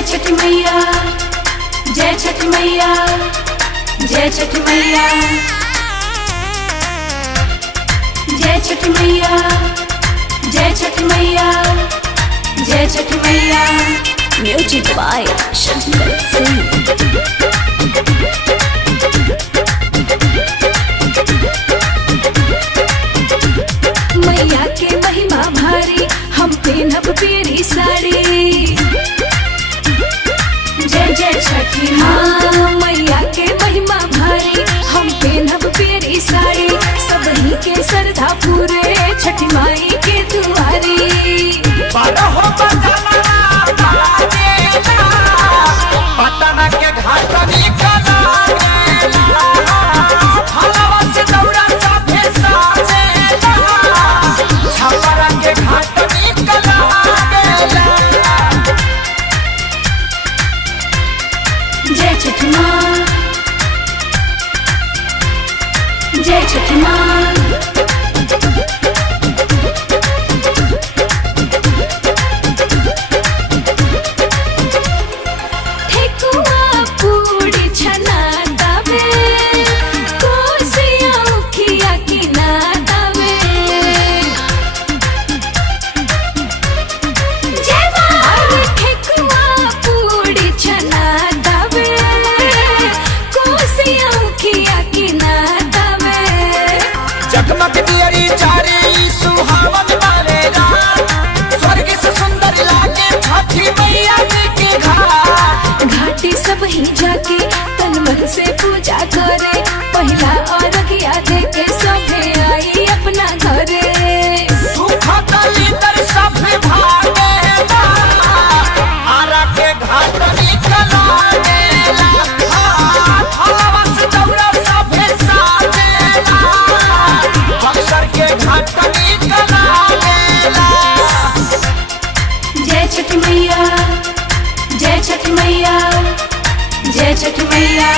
जय छठ मैया, जय छठ मैया, जय छठ मैया, जय छठ मैया, जय छठ मैया, जय छठ मैया। Music by Shankar Singh. मैया के महिमा भारी, हम पहनब पीरी साड़ी। जय जय छठी माँ। मैया के महिमा भारी, हम पहनब पीरी साड़ी। सबही के श्रद्धा पूरे, छठी माई के दुआरी। पटना के घाट निकला छपरा के घाट निकला। जय छठ माँ, जय छठ माँ। सबही जाके तन मन से पूजा करे, पहला अरघिया देके सभे आई अपना घरे। आरा के घाट निकला बक्सर के घाट निकला। जय छठ मैया, जय छठ मैया, जय छठ मैया।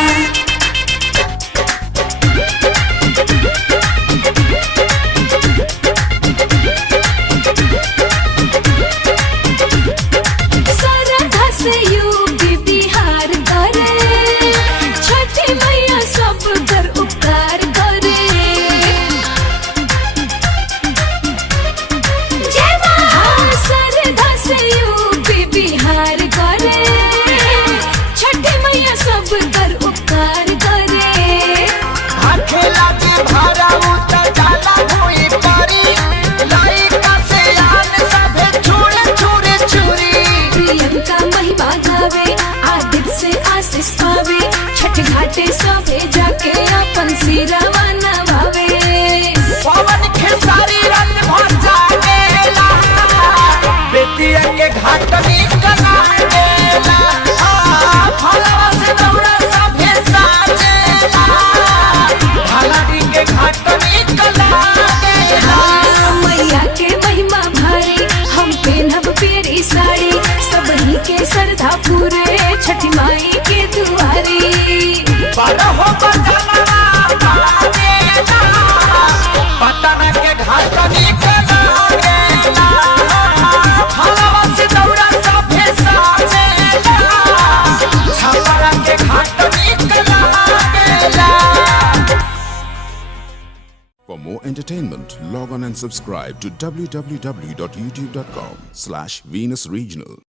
श्रद्धा से यूपी बिहार करे, छठी मैया सब पर उपकार करे। जय माँ। श्रद्धा से यूपी बिहार करे, छठी मैया सब पर उपकार करे। खेला के भारा उतर जाला हुई पारी, लाइका से आन सभे छुरे छुरे छुरी। प्रियंका महिमा गावे, आदित्य से आशीष पावे, छठ घाटे सभे जाके अपन सिरवा नवावे। पवन खेसारी रंग भर जागेला, बेटिया के घाट निकला गेला। फलवा से दौड़ा सभे साजेला, ढालाडी के घाट निकला गेला। मैया के महिमा भारी, हम पहनब पीरी साड़ी। सबही के श्रद्धा पूरे, छठी माई के दुआरी। पटना के घाट निकला गेला, फलवा से दौड़ा सभे साजेला, छपरा के घाट निकला गेला। For more entertainment, log on and subscribe to www.youtube.com/Venus Regional.